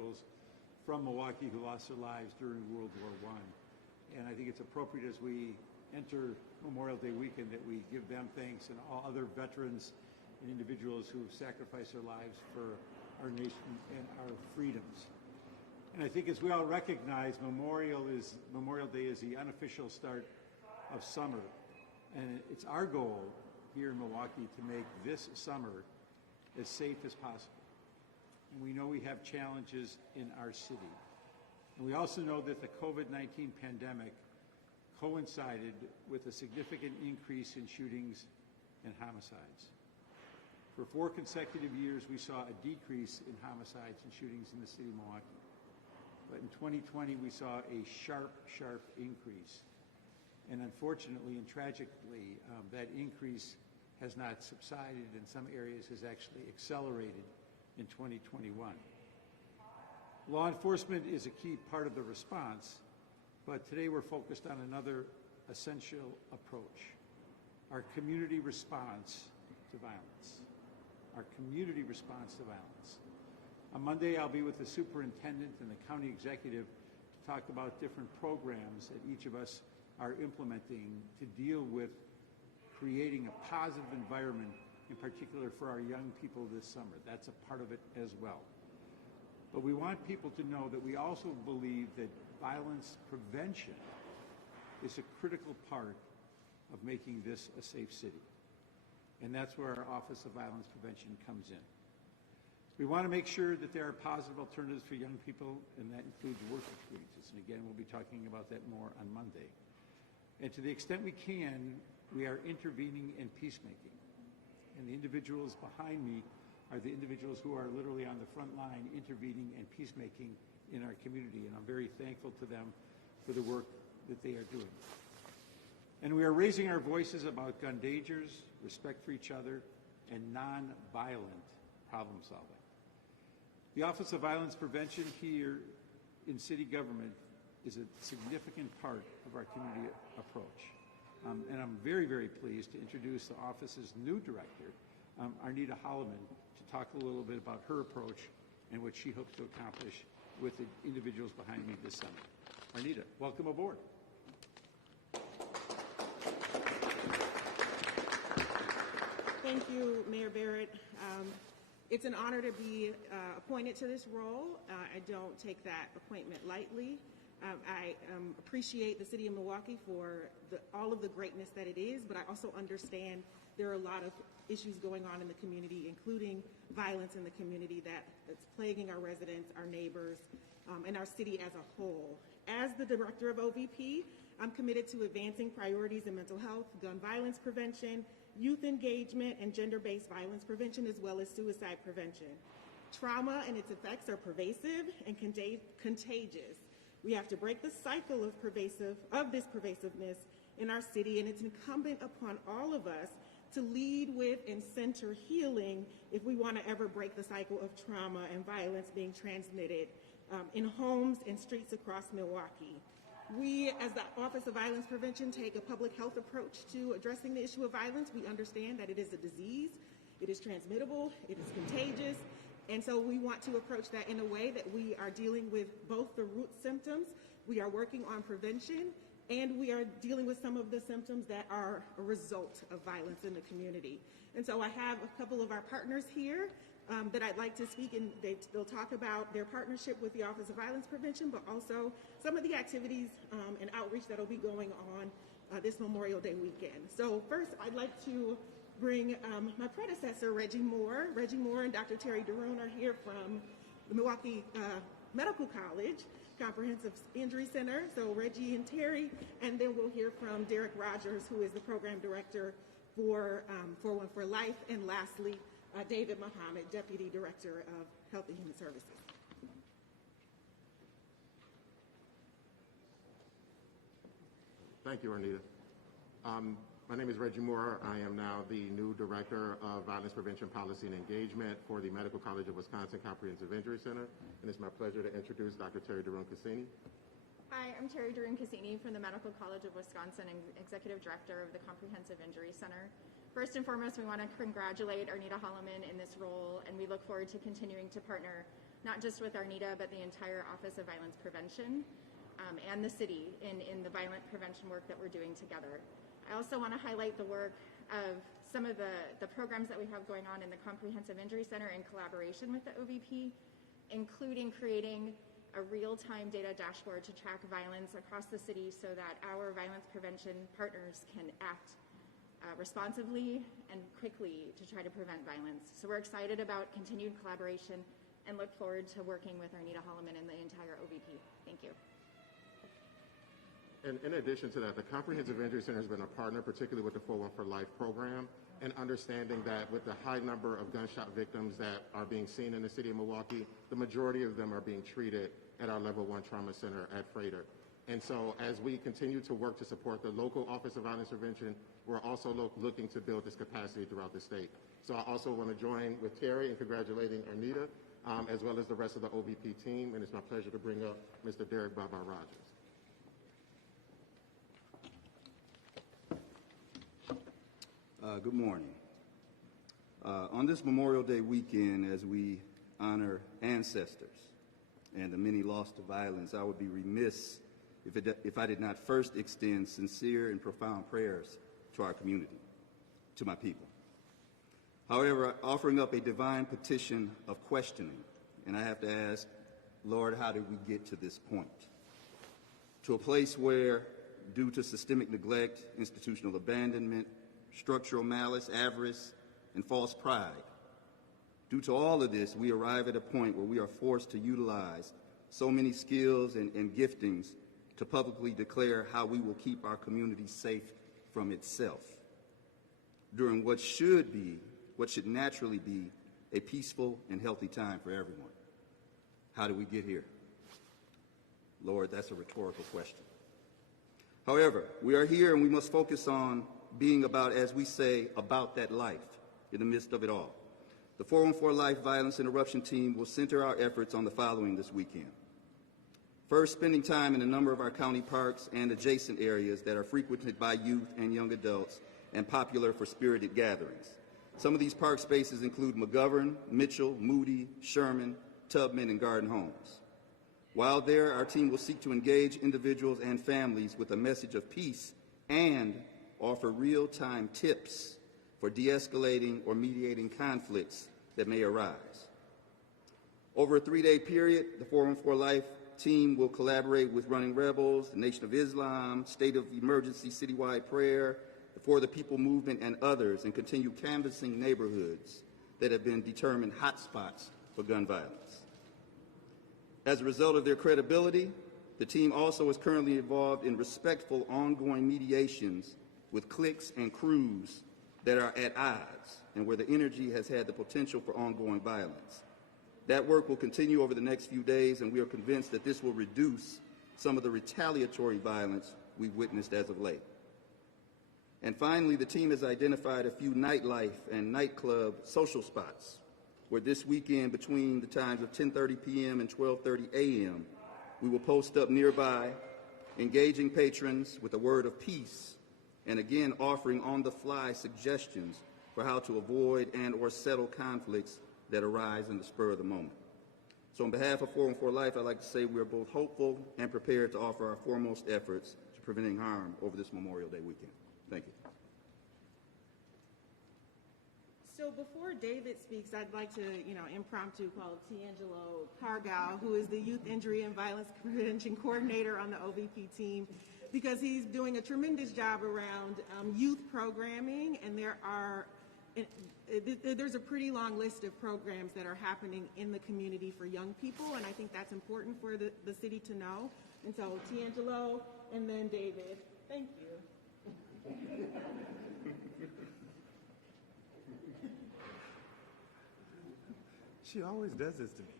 individuals from Milwaukee who lost their lives during World War I. And I think it's appropriate as we enter Memorial Day weekend that we give them thanks and all other veterans and individuals who have sacrificed their lives for our nation and our freedoms. And I think as we all recognize, Memorial Day is the unofficial start of summer. And it's our goal here in Milwaukee to make this summer as safe as possible. And we know we have challenges in our city. And we also know that the COVID-19 pandemic coincided with a significant increase in shootings and homicides. For 4 consecutive years, we saw a decrease in homicides and shootings in the city of Milwaukee. But in 2020, we saw a sharp increase. And unfortunately and tragically, that increase has not subsided. In some areas has actually accelerated in 2021. Law enforcement is a key part of the response, but today we're focused on another essential approach, our community response to violence. Our community response to violence. On Monday, I'll be with the superintendent and the county executive to talk about different programs that each of us are implementing to deal with creating a positive environment, in particular for our young people this summer. That's a part of it as well. But we want people to know that we also believe that violence prevention is a critical part of making this a safe city. And that's where our Office of Violence Prevention comes in. We want to make sure that there are positive alternatives for young people, and that includes work experiences. And again, we'll be talking about that more on Monday. And to the extent we can, we are intervening in peacemaking. And the individuals behind me are the individuals who are literally on the front line intervening and peacemaking in our community. And I'm very thankful to them for the work that they are doing. And we are raising our voices about gun dangers, respect for each other, and nonviolent problem solving. The Office of Violence Prevention here in city government is a significant part of our community approach. And I'm very pleased to introduce the office's new director, Arnita Holloman, to talk a little bit about her approach and what she hopes to accomplish with the individuals behind me this summer. Arnita, welcome aboard. Thank you, Mayor Barrett. It's an honor to be appointed to this role. I don't take that appointment lightly. I appreciate the city of Milwaukee for all of the greatness that it is, but I also understand there are a lot of issues going on in the community, including violence in the community that's plaguing our residents, our neighbors, and our city as a whole. As the director of OVP, I'm committed to advancing priorities in mental health, gun violence prevention, youth engagement, and gender-based violence prevention, as well as suicide prevention. Trauma and its effects are pervasive and contagious. We have to break the cycle of this pervasiveness in our city, and it's incumbent upon all of us to lead with and center healing if we want to ever break the cycle of trauma and violence being transmitted in homes and streets across Milwaukee. We, as the Office of Violence Prevention, take a public health approach to addressing the issue of violence. We understand that it is a disease, it is transmittable, it is contagious, and so we want to approach that in a way that we are dealing with both the root symptoms, we are working on prevention, and we are dealing with some of the symptoms that are a result of violence in the community. And so I have a couple of our partners here that I'd like to speak, and they'll talk about their partnership with the Office of Violence Prevention, but also some of the activities and outreach that will be going on this Memorial Day weekend. So first, I'd like to bring my predecessor, Reggie Moore. Reggie Moore and Dr. Terry DeRune are here from the Milwaukee Medical College Comprehensive Injury Center. So Reggie and Terry, and then we'll hear from Derek Rogers, who is the program director for 4-1 for Life, and lastly, David Muhammad, Deputy Director of Health and Human Services. Thank you, Arnita. My name is Reggie Moore. I am now the new Director of Violence Prevention Policy and Engagement for the Medical College of Wisconsin Comprehensive Injury Center. And it's my pleasure to introduce Dr. Terry DeRune-Cassini. Hi, I'm Terry DeRune-Cassini from the Medical College of Wisconsin and Executive Director of the Comprehensive Injury Center. First and foremost, we want to congratulate Arnita Holloman in this role, and we look forward to continuing to partner not just with Arnita, but the entire Office of Violence Prevention and the city in the violent prevention work that we're doing together. I also want to highlight the work of some of the programs that we have going on in the Comprehensive Injury Center in collaboration with the OVP, including creating a real-time data dashboard to track violence across the city so that our violence prevention partners can act responsively and quickly to try to prevent violence. So we're excited about continued collaboration and look forward to working with Arnita Holloman and the entire OVP. Thank you. And in addition to that, the Comprehensive Injury Center has been a partner, particularly with the 4-1 for Life program, and understanding that with the high number of gunshot victims that are being seen in the city of Milwaukee, the majority of them are being treated at our Level 1 Trauma Center at Freighter. And so as we continue to work to support the local Office of Violence Prevention, we're also looking to build this capacity throughout the state. So I also want to join with Terry in congratulating Arnita, as well as the rest of the OVP team, and it's my pleasure to bring up Mr. Derek Baba Rogers. Good morning. On this Memorial Day weekend, as we honor ancestors and the many lost to violence, I would be remiss if I did not first extend sincere and profound prayers to our community, to my people. However, offering up a divine petition of questioning, and I have to ask, Lord, how did we get to this point? To a place where, due to systemic neglect, institutional abandonment, structural malice, avarice, and false pride. Due to all of this, we arrive at a point where we are forced to utilize so many skills and giftings to publicly declare how we will keep our community safe from itself during what should naturally be a peaceful and healthy time for everyone. How did we get here? Lord, that's a rhetorical question. However, we are here and we must focus on being about, as we say, about that life in the midst of it all. The 414 Life Violence Interruption Team will center our efforts on the following this weekend. First, spending time in a number of our county parks and adjacent areas that are frequented by youth and young adults and popular for spirited gatherings. Some of these park spaces include McGovern, Mitchell, Moody, Sherman, Tubman, and Garden Homes. While there, our team will seek to engage individuals and families with a message of peace and offer real-time tips for de-escalating or mediating conflicts that may arise. Over a 3-day period, the 414 Life team will collaborate with Running Rebels, the Nation of Islam, State of Emergency Citywide Prayer, the For the People Movement, and others, and continue canvassing neighborhoods that have been determined hotspots for gun violence. As a result of their credibility, the team also is currently involved in respectful ongoing mediations with cliques and crews that are at odds and where the energy has had the potential for ongoing violence. That work will continue over the next few days, and we are convinced that this will reduce some of the retaliatory violence we've witnessed as of late. And finally, the team has identified a few nightlife and nightclub social spots where this weekend between the times of 10:30 p.m. and 12:30 a.m., we will post up nearby, engaging patrons with a word of peace, and again offering on-the-fly suggestions for how to avoid and or settle conflicts that arise in the spur of the moment. So on behalf of 414 Life, I'd like to say we are both hopeful and prepared to offer our foremost efforts to preventing harm over this Memorial Day weekend. Thank you. So before David speaks, I'd like to, impromptu call Tiangelo Cargal, who is the Youth Injury and Violence Prevention Coordinator on the OVP team, because he's doing a tremendous job around youth programming, and there's a pretty long list of programs that are happening in the community for young people, and I think that's important for the city to know. And so Tiangelo and then David. Thank you. She always does this to me.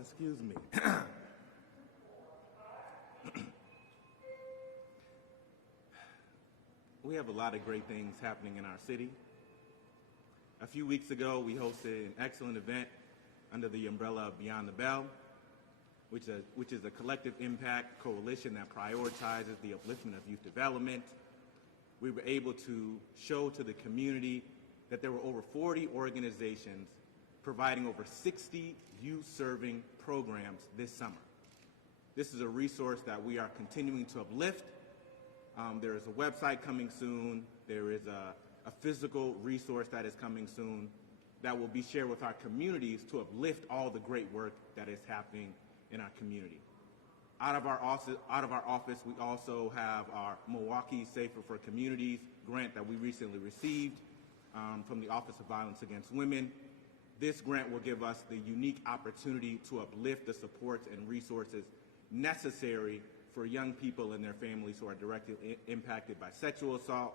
Excuse me. We have a lot of great things happening in our city. A few weeks ago, we hosted an excellent event under the umbrella of Beyond the Bell, which is a collective impact coalition that prioritizes the upliftment of youth development. We were able to show to the community that there were over 40 organizations providing over 60 youth-serving programs this summer. This is a resource that we are continuing to uplift. There is a website coming soon. There is a physical resource that is coming soon that will be shared with our communities to uplift all the great work that is happening in our community. Out of our office, we also have our Milwaukee Safer for Communities grant that we recently received from the Office of Violence Against Women. This grant will give us the unique opportunity to uplift the supports and resources necessary for young people and their families who are directly impacted by sexual assault,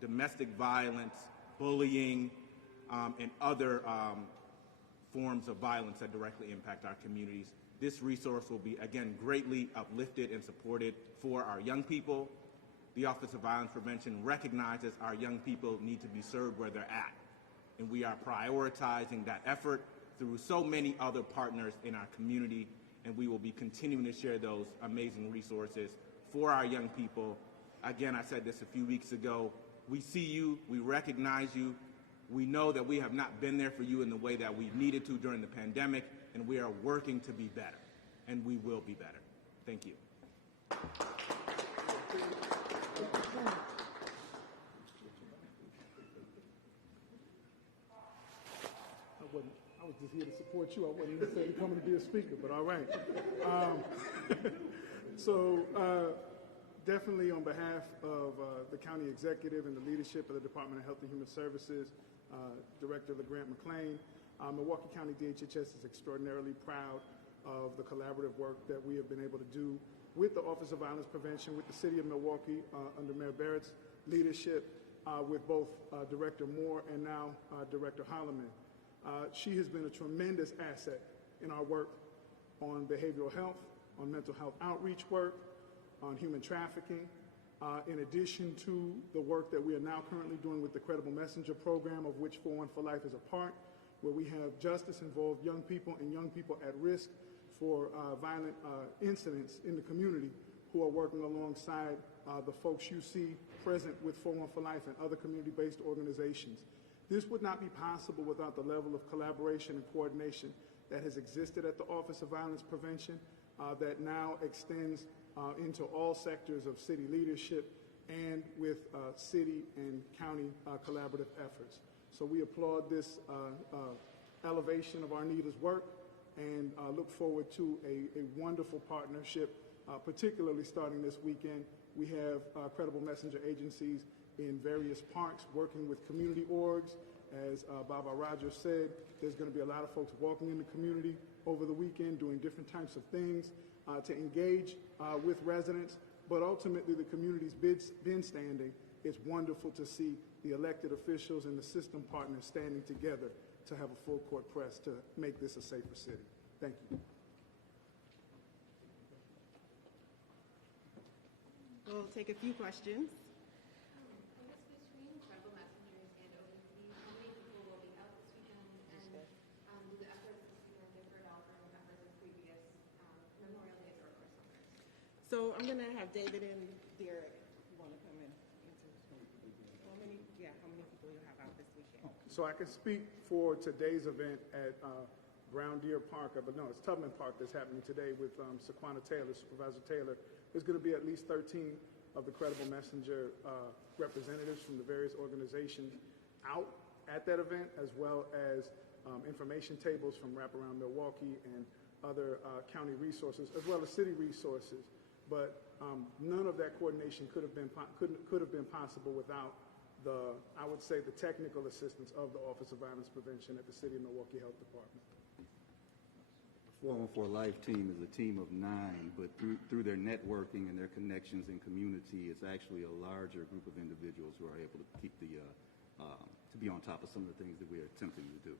domestic violence, bullying, and other forms of violence that directly impact our communities. This resource will be, again, greatly uplifted and supported for our young people. The Office of Violence Prevention recognizes our young people need to be served where they're at, and we are prioritizing that effort through so many other partners in our community, and we will be continuing to share those amazing resources for our young people. Again, I said this a few weeks ago, we see you, we recognize you, we know that we have not been there for you in the way that we needed to during the pandemic, and we are working to be better, and we will be better. Thank you. I was just here to support you. I wasn't necessarily coming to be a speaker, but all right. Definitely on behalf of the county executive and the leadership of the Department of Health and Human Services, Director LeGrant McLean, Milwaukee County DHHS is extraordinarily proud of the collaborative work that we have been able to do with the Office of Violence Prevention, with the City of Milwaukee under Mayor Barrett's leadership, with both Director Moore and now Director Holloman. She has been a tremendous asset in our work on behavioral health, on mental health outreach work, on human trafficking, in addition to the work that we are now currently doing with the Credible Messenger program, of which 4-1 for Life is a part, where we have justice-involved young people and young people at risk for violent incidents in the community who are working alongside the folks you see present with 4-1 for Life and other community-based organizations. This would not be possible without the level of collaboration and coordination that has existed at the Office of Violence Prevention that now extends into all sectors of city leadership and with city and county collaborative efforts. So we applaud this elevation of Arnita's work and look forward to a wonderful partnership, particularly starting this weekend. We have Credible Messenger agencies in various parks working with community orgs. As Baba Rogers said, there's going to be a lot of folks walking in the community over the weekend doing different types of things to engage with residents, but ultimately the community's been standing. It's wonderful to see the elected officials and the system partners standing together to have a full court press to make this a safer city. Thank you. We'll take a few questions. Between Credible Messengers and OVP, how many people will be out this weekend, and do the efforts this year differ at all from efforts of previous Memorial Days or summers? So I'm going to have David and Derek want to come in. How many people you have out this weekend? So I can speak for today's event at Brown Deer Park, but no, it's Tubman Park that's happening today with Sequana Taylor, Supervisor Taylor. There's going to be at least 13 of the Credible Messenger representatives from the various organizations out at that event, as well as information tables from Wraparound Milwaukee and other county resources, as well as city resources. But none of that coordination could have been possible without I would say, the technical assistance of the Office of Violence Prevention at the City of Milwaukee Health Department. 4-1 for Life team is a team of 9, but through their networking and their connections in community, it's actually a larger group of individuals who are able to keep to be on top of some of the things that we are attempting to do.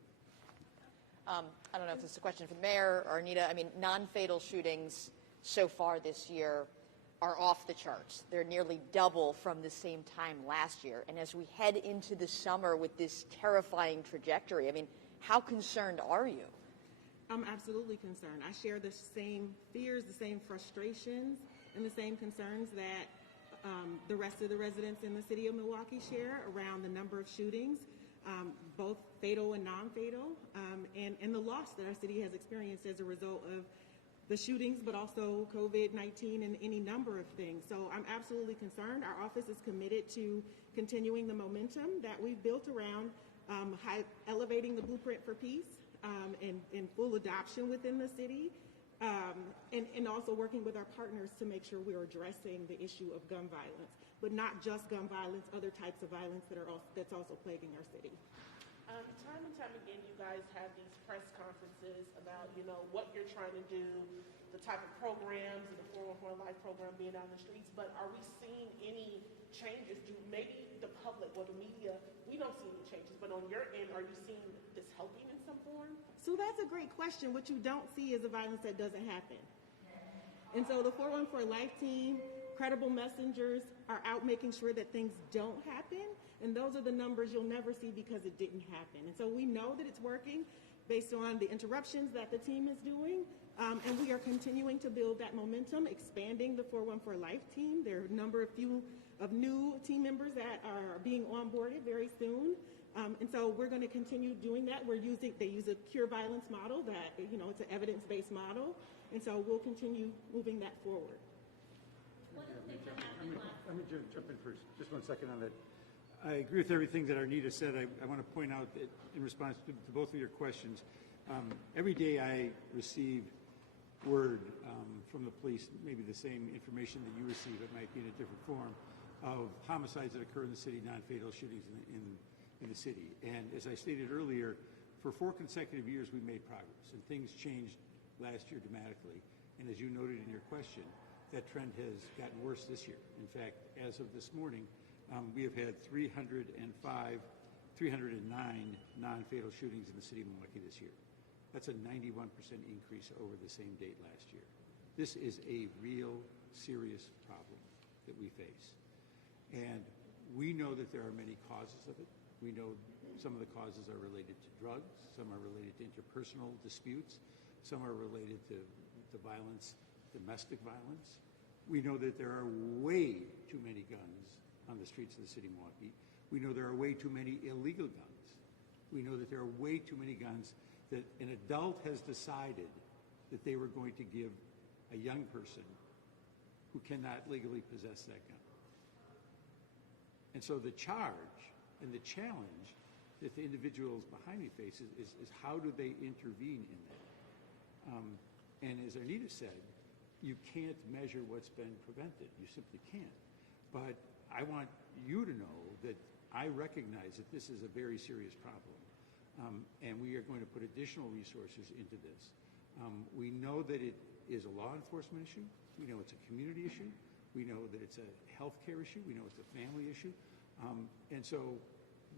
I don't know if this is a question for the mayor or Anita. I mean, non-fatal shootings so far this year are off the charts. They're nearly double from the same time last year. And as we head into the summer with this terrifying trajectory, I mean, how concerned are you? I'm absolutely concerned. I share the same fears, the same frustrations, and the same concerns that the rest of the residents in the city of Milwaukee share around the number of shootings. both fatal and non-fatal, and the loss that our city has experienced as a result of the shootings, but also COVID-19 and any number of things. So I'm absolutely concerned. Our office is committed to continuing the momentum that we've built around elevating the blueprint for peace and full adoption within the city, and also working with our partners to make sure we're addressing the issue of gun violence, but not just gun violence, other types of violence that's also plaguing our city. Time and time again, you guys have these press conferences about, what you're trying to do, the type of programs and the 414 Life program being out in the streets, but are we seeing any changes? Maybe the public or the media, we don't see any changes, but on your end, are you seeing this helping in some form? So that's a great question. What you don't see is the violence that doesn't happen. And so the 414 Life team, credible messengers are out making sure that things don't happen. And those are the numbers you'll never see because it didn't happen. And so we know that it's working based on the interruptions that the team is doing. And we are continuing to build that momentum, expanding the 414 Life team. There are a number of new team members that are being onboarded very soon. And so we're going to continue doing that. They use a cure violence model that, it's an evidence-based model. And so we'll continue moving that forward. Let me jump in first. Just 1 second on that. I agree with everything that Arnita said. I want to point out that in response to both of your questions, every day I receive word from the police, maybe the same information that you receive, it might be in a different form, of homicides that occur in the city, non-fatal shootings in the city. And as I stated earlier, for 4 consecutive years we made progress, and things changed last year dramatically. And as you noted in your question, that trend has gotten worse this year. In fact, as of this morning, we have had 309 non-fatal shootings in the city of Milwaukee this year. That's a 91% increase over the same date last year. This is a real serious problem that we face. And we know that there are many causes of it. We know some of the causes are related to drugs, some are related to interpersonal disputes, some are related to violence, domestic violence. We know that there are way too many guns on the streets of the city of Milwaukee. We know there are way too many illegal guns. We know that there are way too many guns that an adult has decided that they were going to give a young person who cannot legally possess that gun. And so the charge and the challenge that the individuals behind me face is how do they intervene in that? And as Arnita said, you can't measure what's been prevented. You simply can't. But I want you to know that I recognize that this is a very serious problem. And we are going to put additional resources into this. We know that it is a law enforcement issue. We know it's a community issue. We know that it's a healthcare issue. We know it's a family issue. And so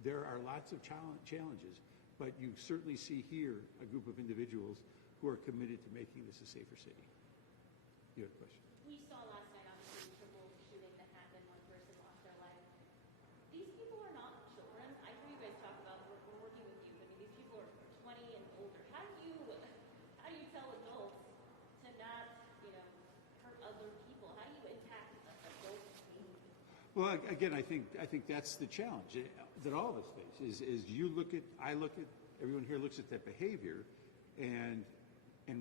there are lots of challenges, but you certainly see here a group of individuals who are committed to making this a safer city. You have a question? We saw last night, obviously, the triple shooting that happened. One person lost their life. These people are not children. I hear you guys talk about we're working with youth. I mean, these people are 20 and older. How do you tell adults to not, hurt other people? How do you impact adults' behavior? Well, again, I think that's the challenge that all of us face. Is you look at, I look at, everyone here looks at that behavior, and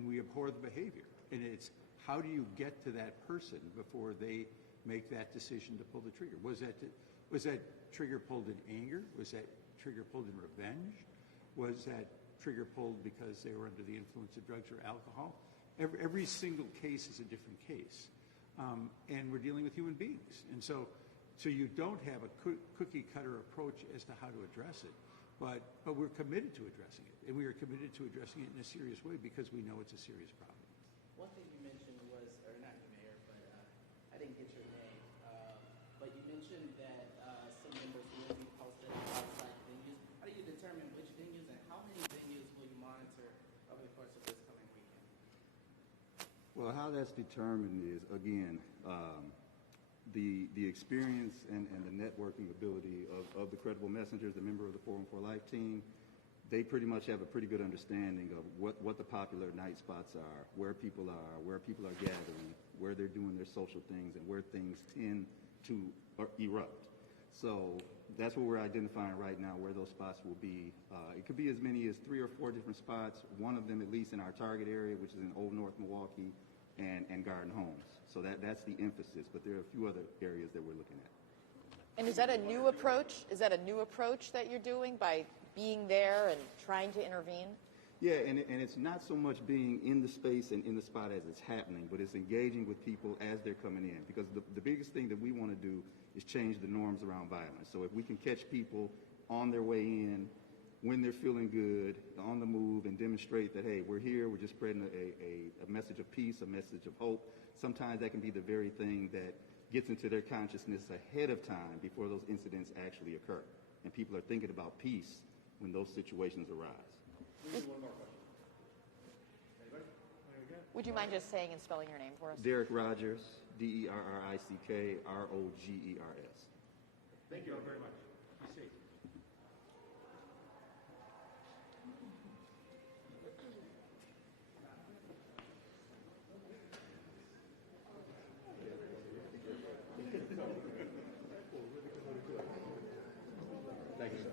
we abhor the behavior. And it's how do you get to that person before they make that decision to pull the trigger? Was that trigger pulled in anger? Was that trigger pulled in revenge? Was that trigger pulled because they were under the influence of drugs or alcohol? Every single case is a different case, and we're dealing with human beings. And so you don't have a cookie cutter approach as to how to address it, but we're committed to addressing it, and we are committed to addressing it in a serious way because we know it's a serious problem. One thing you mentioned was, or not the mayor, but I didn't get your name, but you mentioned that some members will be posted outside venues. How do you determine which venues and how many venues will you monitor over the course of this coming weekend? Well, how that's determined is, again, the experience and the networking ability of the credible messengers, the member of the 414 Life team. They pretty much have a pretty good understanding of what the popular night spots are, where people are gathering, where they're doing their social things, and where things tend to erupt. So that's what we're identifying right now, where those spots will be. It could be as many as 3 or 4 different spots, one of them at least in our target area, which is in Old North Milwaukee and Garden Homes. So that's the emphasis, but there are a few other areas that we're looking at. And is that a new approach? Is that a new approach that you're doing by being there and trying to intervene? Yeah, and it's not so much being in the space and in the spot as it's happening, but it's engaging with people as they're coming in. Because the biggest thing that we want to do is change the norms around violence. So if we can catch people on their way in, when they're feeling good, on the move, and demonstrate that, hey, we're here, we're just spreading a message of peace, a message of hope, sometimes that can be the very thing that gets into their consciousness ahead of time before those incidents actually occur. And people are thinking about peace when those situations arise. One more question. Anybody? Would you mind just saying and spelling your name for us? Derrick Rogers, Derrick Rogers. Thank you all very much. Be safe. Thank you, sir.